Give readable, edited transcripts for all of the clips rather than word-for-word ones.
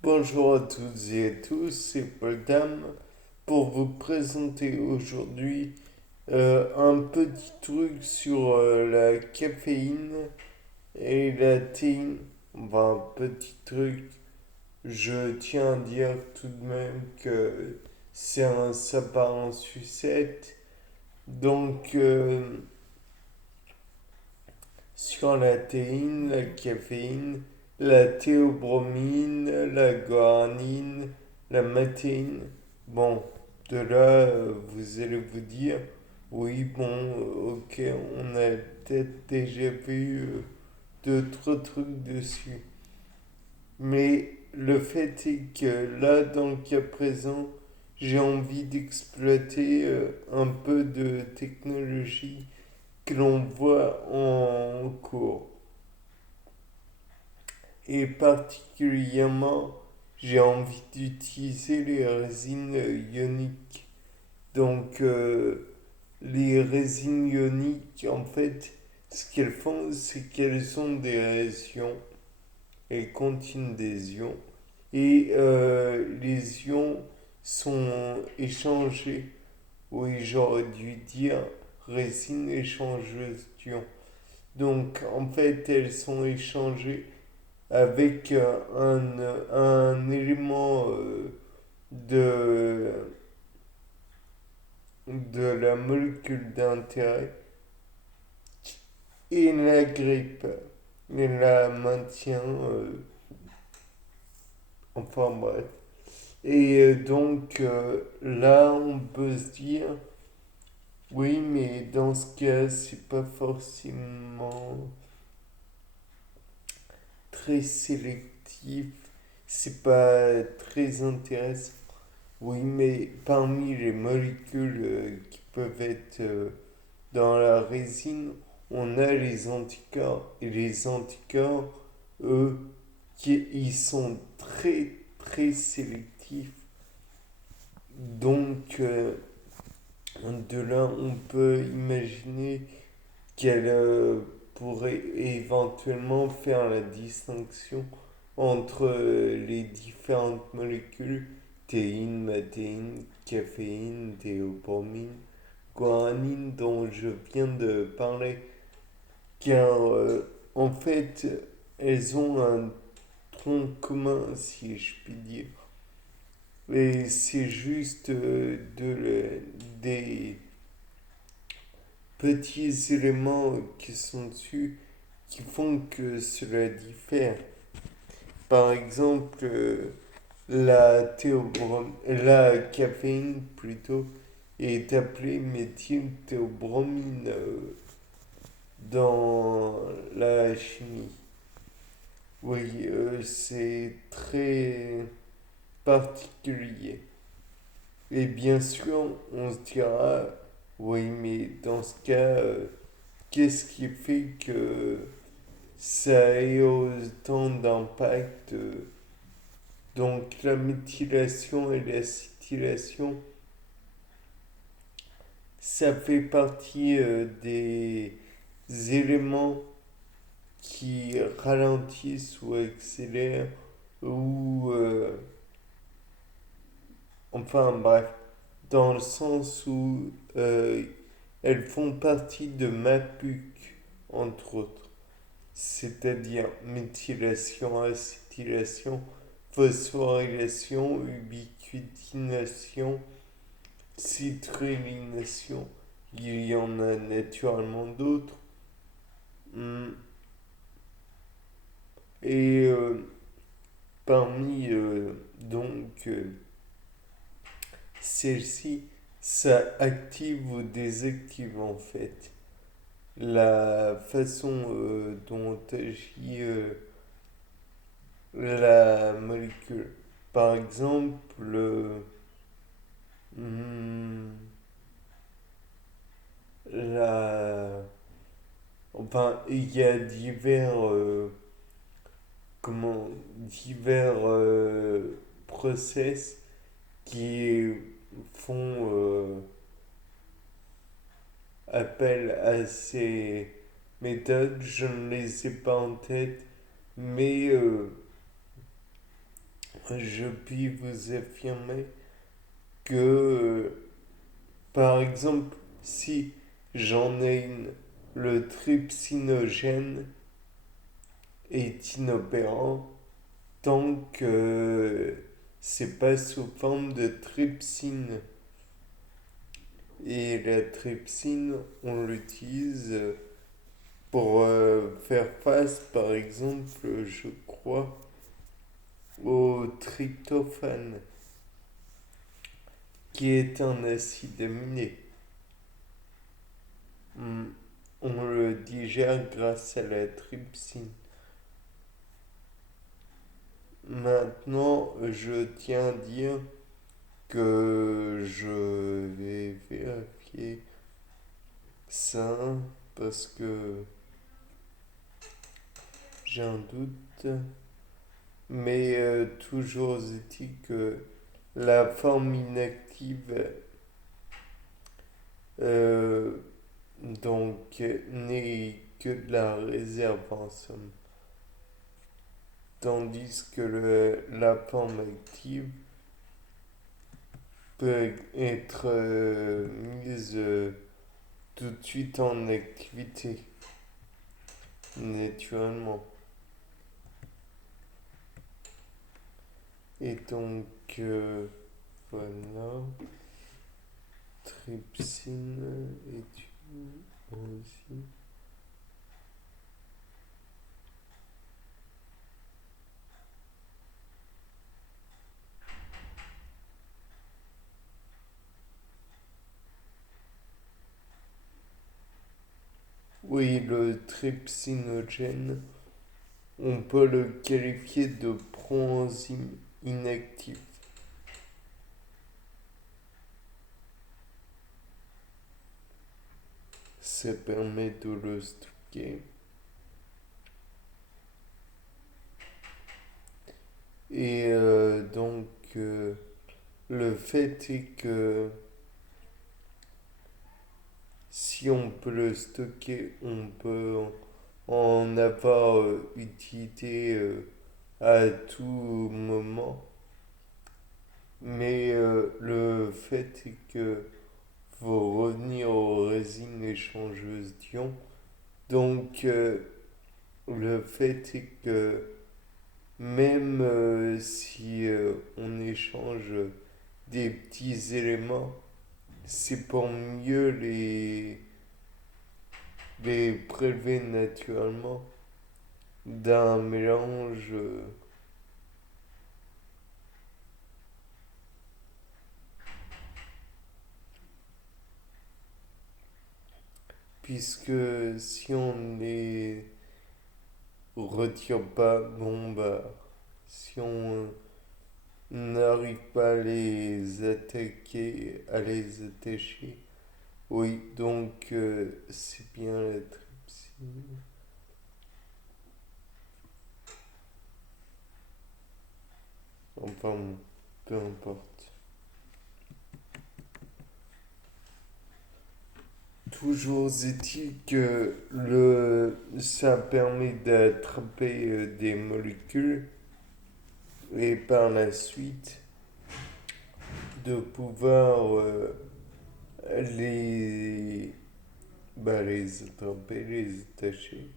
Bonjour à toutes et à tous, c'est Paul Dame pour vous présenter aujourd'hui un petit truc sur la caféine et la théine. Enfin, un petit truc, je tiens à dire tout de même que ça part en sucette. Donc, sur la théine, la caféine, la théobromine, la guanine, la matéine. Bon, de là, vous allez vous dire, oui, bon, ok, on a peut-être déjà vu d'autres trucs dessus. Mais le fait est que là, dans le cas présent, j'ai envie d'exploiter un peu de technologie que l'on voit en cours. Et particulièrement, j'ai envie d'utiliser les résines ioniques. Donc, les résines ioniques, en fait, ce qu'elles font, c'est qu'elles ont des réactions, elles contiennent des ions, et les ions sont échangés. Oui, j'aurais dû dire résine échangeuse d'ions. Donc, en fait, elles sont échangées avec un élément de, de la molécule d'intérêt et la grippe et la maintient, enfin bref. Et donc là, on peut se dire, oui, mais dans ce cas, c'est pas forcément très sélectif, c'est pas très intéressant. Oui, mais parmi les molécules qui peuvent être dans la résine, on a les anticorps. Et les anticorps, eux, ils sont très très sélectifs. Donc, de là, on peut imaginer qu'elle pourrait éventuellement faire la distinction entre les différentes molécules théine, matéine, caféine, théobromine, guanine dont je viens de parler, car en fait elles ont un tronc commun si je puis dire. Et c'est juste des petits éléments qui sont dessus qui font que cela diffère. Par exemple, la caféine plutôt est appelée méthylthéobromine dans la chimie. Oui, c'est très particulier. Et bien sûr, on se dira, oui, mais dans ce cas, qu'est-ce qui fait que ça ait autant d'impact donc la méthylation et l'acétylation, ça fait partie des éléments qui ralentissent ou accélèrent ou enfin bref, dans le sens où elles font partie de MAPUC, entre autres, c'est-à-dire méthylation, acétylation, phosphorylation, ubiquitination, citrullynation. Il y en a naturellement d'autres. Hmm. Et parmi celles-ci, ça active ou désactive en fait la façon dont agit la molécule. Par exemple, hmm, la, enfin, il y a divers process qui font appel à ces méthodes. Je ne les ai pas en tête, mais je puis vous affirmer que, par exemple, si j'en ai une, le trypsinogène est inopérant tant que c'est pas sous forme de trypsine. Et la trypsine, on l'utilise pour faire face, par exemple, je crois, au tryptophane, qui est un acide aminé. Hmm. On le digère grâce à la trypsine. Maintenant, je tiens à dire que je vais vérifier ça parce que j'ai un doute. Mais toujours est-il que la forme inactive euh, donc n'est que de la réserve en somme. Tandis que la forme active peut être mise tout de suite en activité, naturellement. Et donc, voilà, trypsine est une aussi. Oui, le trypsinogène, on peut le qualifier de proenzyme inactif. Ça permet de le stocker. Et donc, le fait est que si on peut le stocker, on peut en avoir utilité à tout moment. Mais le fait est que faut revenir aux résines échangeuses d'ions. Donc, le fait est que même si on échange des petits éléments, c'est pour mieux les prélever naturellement d'un mélange, puisque si on les retire pas, bon bah, si on n'arrive pas à les attaquer, à les attacher, oui, donc c'est bien la trypsine. Enfin, bon, peu importe. Toujours est-il que ça permet d'attraper des molécules et par la suite de pouvoir les, les attraper, les attacher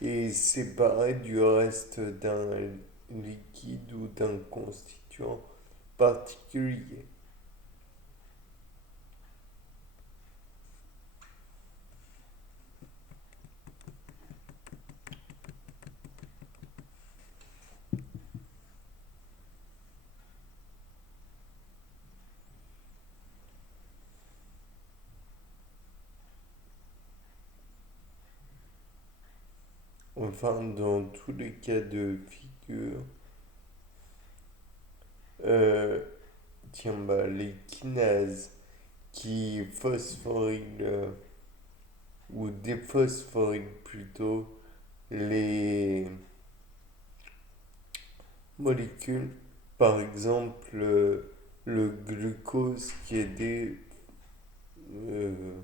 et séparer du reste d'un liquide ou d'un constituant particulier. Enfin, dans tous les cas de figure, euh, tiens, les kinases qui phosphorylent ou déphosphorylent plutôt les molécules, par exemple le glucose euh,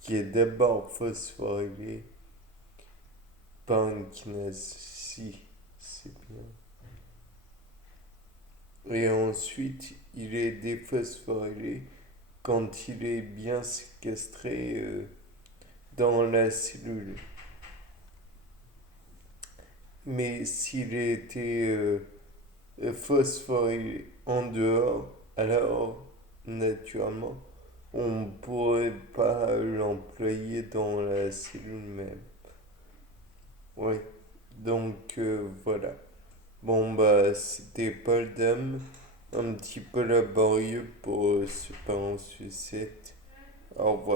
qui est d'abord phosphorylé par une kinase. Si, c'est bien. Et ensuite, il est déphosphorylé quand il est bien séquestré dans la cellule. Mais s'il était phosphorylé en dehors, alors naturellement, on ne pourrait pas l'employer dans la cellule même. Oui, donc voilà. Bon, bah, c'était Paul Dame, un petit peu laborieux pour se faire en sucette. Au revoir.